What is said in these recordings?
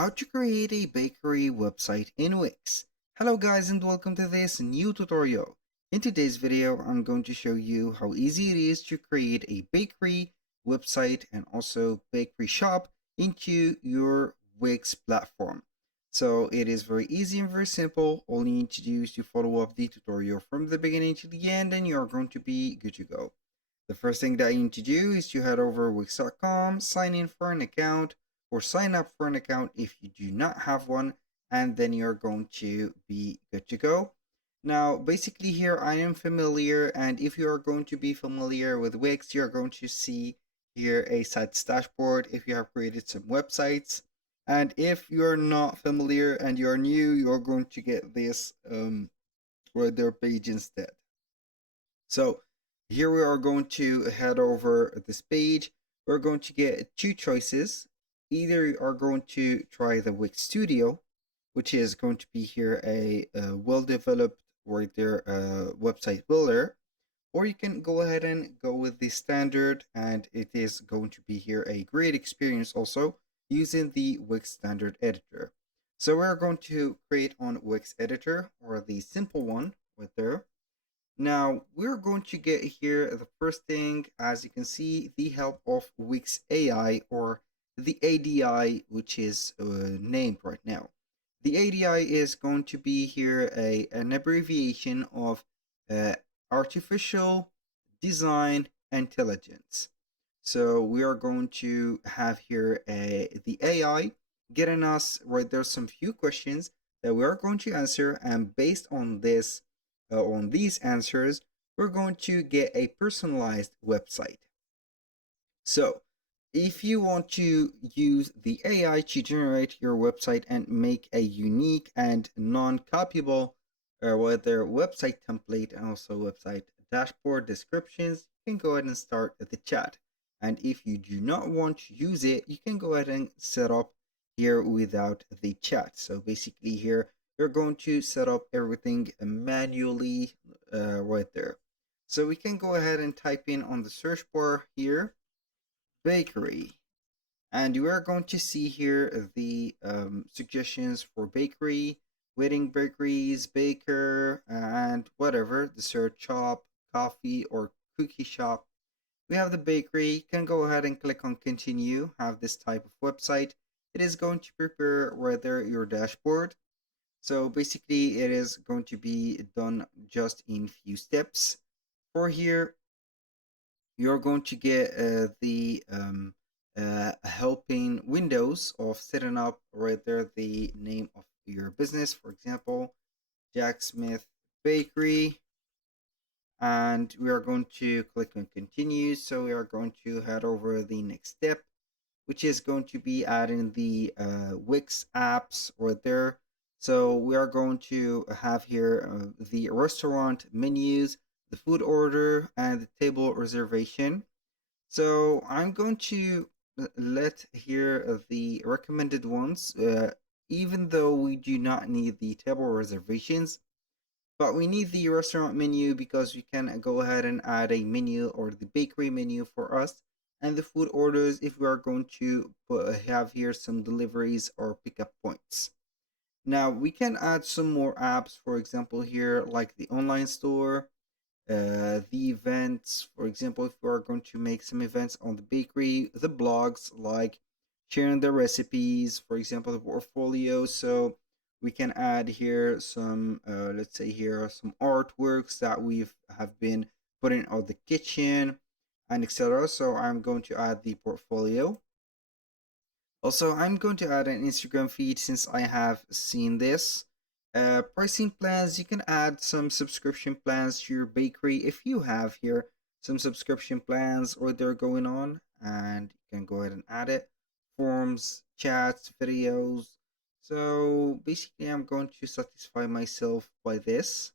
how to create a bakery website in Wix. Hello guys and welcome to this new tutorial. In today's video, I'm going to show you how easy it is to create a bakery website and also bakery shop into your Wix platform. So it is very easy and very simple. All you need to do is to follow up the tutorial from the beginning to the end and you're going to be good to go. The first thing that you need to do is to head over Wix.com, sign in for an account, or sign up for an account if you do not have one, and then you're going to be good to go. Now, basically here I am familiar, and if you are going to be familiar with Wix, you're going to see here a sites dashboard if you have created some websites. And if you're not familiar and you're new, you're going to get this their page instead. So here we are going to head over this page. We're going to get two choices. Either you are going to try the Wix Studio, which is going to be here a well-developed right there website builder, or you can go ahead and go with the standard, and it is going to be here a great experience also using the Wix standard editor. So we're going to create on Wix editor, or the simple one right there. Now we're going to get here the first thing, as you can see, the help of Wix AI, or the ADI, which is named right now. The ADI is going to be here an abbreviation of uh, Artificial Design Intelligence. So we are going to have here the AI getting us right there some few questions that we are going to answer, and based on this on these answers, we're going to get a personalized website. So if you want to use the AI to generate your website and make a unique and non-copyable whether website template and also website dashboard descriptions, you can go ahead and start the chat. And if you do not want to use it, you can go ahead and set up here without the chat. So basically here, you're going to set up everything manually right there. So we can go ahead and type in on the search bar here, bakery. And you are going to see here the suggestions for bakery, wedding bakeries, baker, and whatever, dessert shop, coffee, or cookie shop. We have the bakery. You can go ahead and click on continue, have this type of website. It is going to prepare rather your dashboard. So basically it is going to be done just in few steps. For here, you're going to get the helping windows of setting up right there the name of your business. For example, Jack Smith Bakery. And we are going to click on continue. So we are going to head over the next step, which is going to be adding the Wix apps right there. So we are going to have here the restaurant menus, the food order, and the table reservation. So I'm going to let here the recommended ones, even though we do not need the table reservations, but we need the restaurant menu because we can go ahead and add a menu or the bakery menu for us, and the food orders if we are going to have here some deliveries or pickup points. Now we can add some more apps, for example here like the online store, the events. For example, if we are going to make some events on the bakery, the blogs like sharing the recipes, for example, the portfolio. So we can add here some, let's say here, some artworks that we've have been putting on the kitchen and etc. So I'm going to add the portfolio. Also, I'm going to add an Instagram feed since I have seen this. Pricing plans, you can add some subscription plans to your bakery if you have here some subscription plans or they're going on, and you can go ahead and add it. Forms, chats, videos. So basically, I'm going to satisfy myself by this.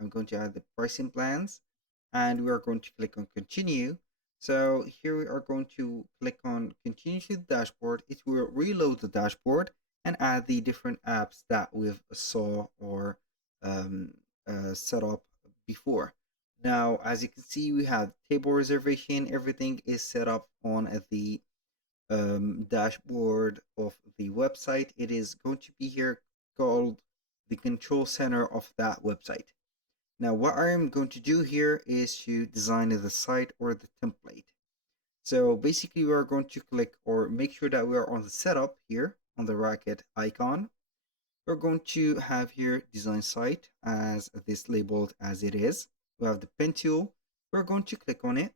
I'm going to add the pricing plans, and we are going to click on continue. So here we are going to click on continue to the dashboard. It will reload the dashboard and add the different apps that we've saw or set up before. Now, as you can see, we have table reservation. Everything is set up on the dashboard of the website. It is going to be here called the control center of that website. Now, what I'm going to do here is to design the site or the template. So basically, we are going to click or make sure that we are on the setup here on the rocket icon. We're going to have here design site as this labeled as it is. We have the pen tool. We're going to click on it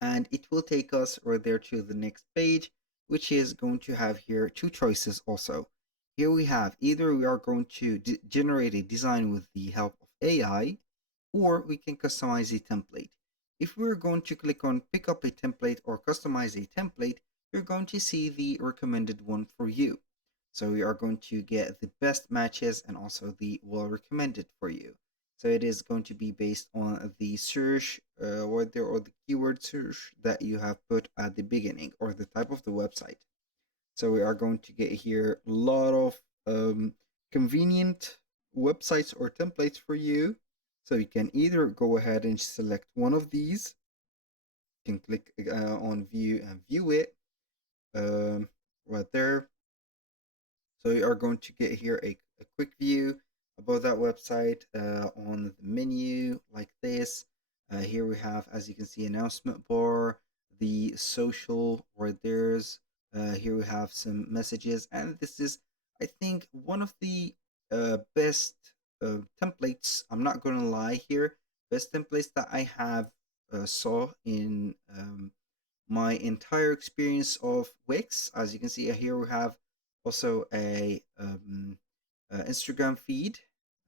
and it will take us right there to the next page, which is going to have here two choices also. Here we have either we are going to generate a design with the help of AI, or we can customize a template. If we're going to click on pick up a template or customize a template, you're going to see the recommended one for you. So we are going to get the best matches and also the well recommended for you. So it is going to be based on the search word there or the keyword search that you have put at the beginning or the type of the website. So we are going to get here a lot of convenient websites or templates for you. So you can either go ahead and select one of these. You can click on view and view it right there. So you are going to get here a quick view about that website on the menu like this. Here we have, as you can see, announcement bar, the social right there's. Here we have some messages, and this is, I think, one of the best templates. I'm not gonna lie here, best templates that I have saw in my entire experience of Wix. As you can see here, we have also a Instagram feed,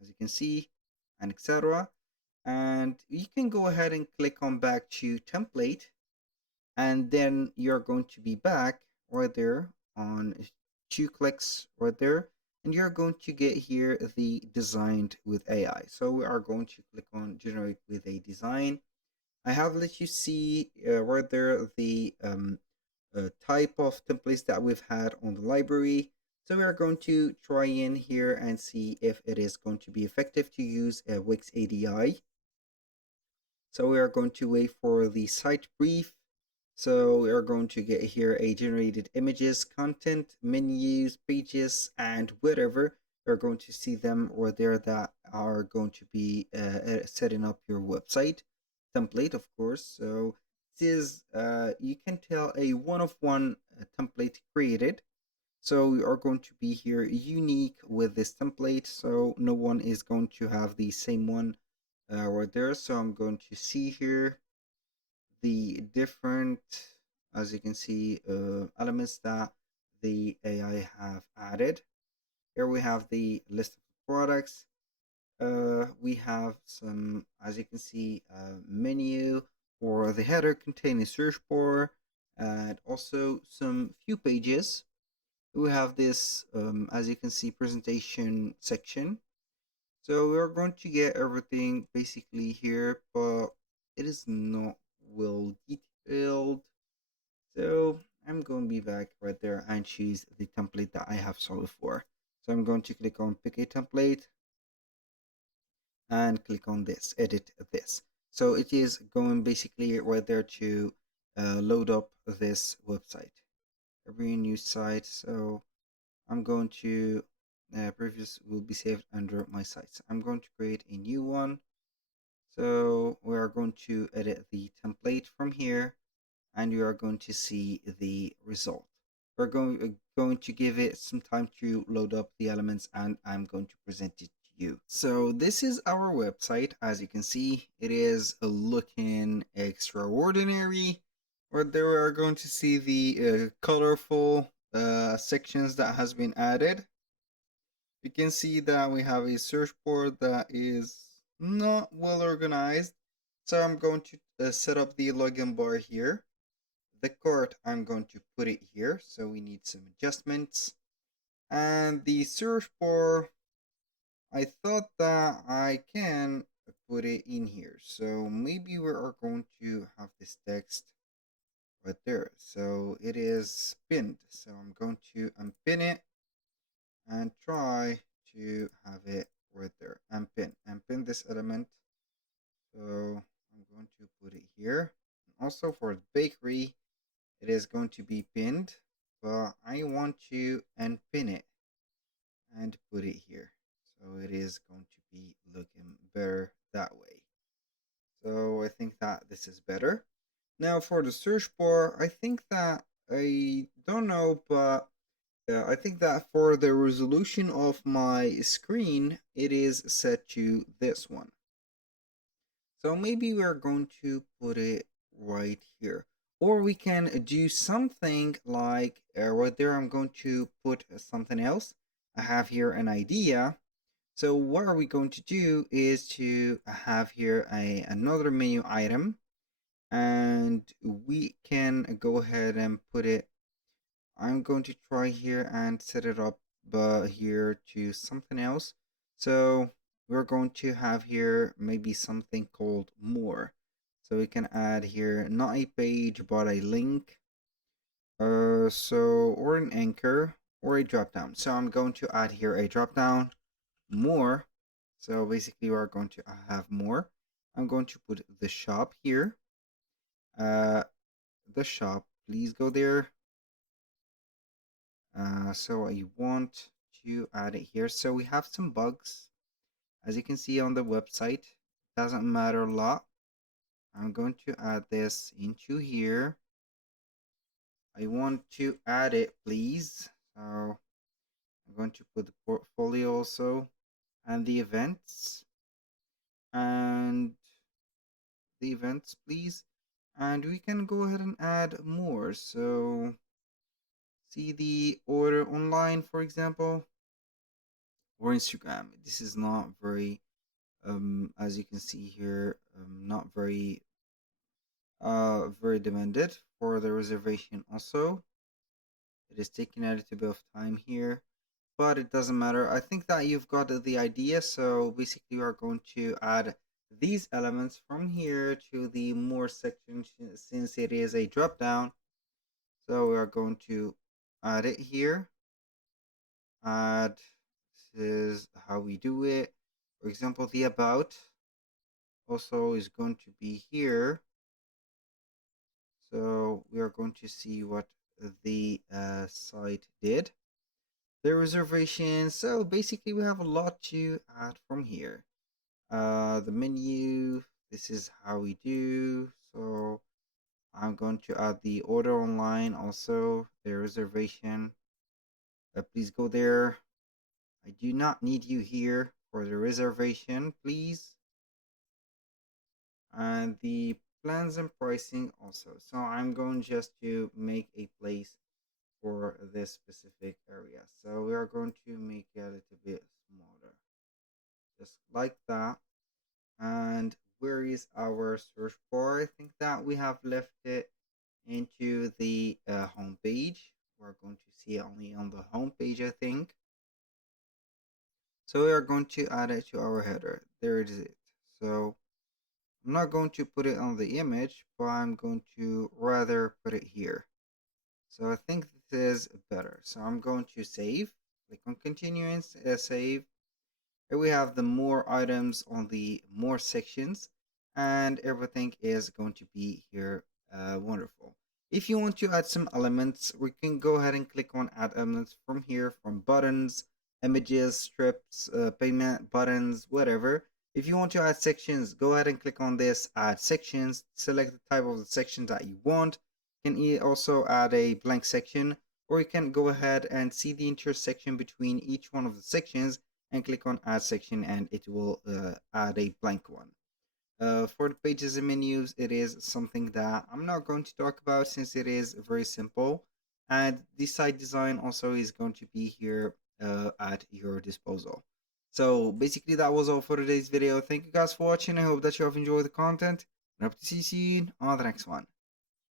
as you can see, and etc. And you can go ahead and click on back to template, and then you're going to be back right there on 2 clicks right there, and you're going to get here the designed with AI. So we are going to click on generate with a design. I have let you see right there the type of templates that we've had on the library. So we are going to try in here and see if it is going to be effective to use a Wix ADI. So we are going to wait for the site brief. So we are going to get here a generated images, content, menus, pages, and whatever. You're going to see them or there that are going to be setting up your website template, of course. So this is, you can tell, a one-of-one template created. So we are going to be here unique with this template. So no one is going to have the same one right there. So I'm going to see here the different, as you can see, elements that the AI have added. Here we have the list of products. We have some, as you can see, menu or the header contain a search bar, and also some few pages. We have this, as you can see, presentation section. So we are going to get everything basically here, but it is not well detailed. So I'm going to be back right there and choose the template that I have saw before. So I'm going to click on pick a template and click on this, edit this. So it is going basically right there to load up this website. Every new site. So I'm going to previous will be saved under my sites. I'm going to create a new one. So we are going to edit the template from here, and you are going to see the result. We're going to give it some time to load up the elements, and I'm going to present it to you. So this is our website. As you can see, it is looking extraordinary. Where there we are going to see the colorful sections that has been added. You can see that we have a search board that is not well organized. So I'm going to set up the login bar here. The cart, I'm going to put it here. So we need some adjustments. And the search bar, I thought that I can put it in here. So maybe we are going to have this text right there. So it is pinned. So I'm going to unpin it and try to have it right there. Unpin this element. So I'm going to put it here. And also for the bakery, it is going to be pinned, but I want to unpin it and put it here. So it is going to be looking better that way. So I think that this is better. Now for the search bar, I think that, I don't know, but I think that for the resolution of my screen, it is set to this one. So maybe we're going to put it right here. Or we can do something like right there, I'm going to put something else. I have here an idea. So what are we going to do is to have here another menu item, and we can go ahead and put it. I'm going to try here and set it up here to something else. So we're going to have here maybe something called more. So we can add here not a page but a link. Or an anchor or a drop down. So I'm going to add here a drop down, more. So basically we're going to have more. I'm going to put the shop here. The shop, please go there. So I want to add it here. So we have some bugs, as you can see on the website. Doesn't matter a lot. I'm going to add this into here. I want to add it, please. So I'm going to put the portfolio also, and the events, please. And we can go ahead and add more. So see the order online, for example, or Instagram. This is not very, as you can see here, not very demanded for the reservation. Also, it is taking a little bit of time here, but it doesn't matter. I think that you've got the idea. So basically we are going to add these elements from here to the more section, since it is a drop down. So we are going to add it here. Add, this is how we do it. For example, the about also is going to be here. So we are going to see what the site did. The reservation. So basically we have a lot to add from here. The menu, this is how we do. So I'm going to add the order online, also the reservation. Please go there. I do not need you here for the reservation, please. And the plans and pricing also. So I'm going just to make a place for this specific area. So we are going to make it a little bit smaller, just like that. And where is our search bar? I think that we have left it into the home page. We're going to see it only on the home page, I think. So we are going to add it to our header. There it is. So I'm not going to put it on the image, but I'm going to rather put it here. So I think this is better. So I'm going to save. Click on continue and save. Here we have the more items on the more sections, and everything is going to be here. Wonderful. If you want to add some elements, we can go ahead and click on add elements from here, from buttons, images, strips, payment buttons, whatever. If you want to add sections, go ahead and click on this add sections, select the type of the section that you want. You can also add a blank section, or you can go ahead and see the intersection between each one of the sections and click on add section, and it will add a blank one. For the pages and menus, it is something that I'm not going to talk about since it is very simple, and the site design also is going to be here at your disposal. So basically that was all for today's video. Thank you guys for watching. I hope that you have enjoyed the content, and hope to see you soon on the next one.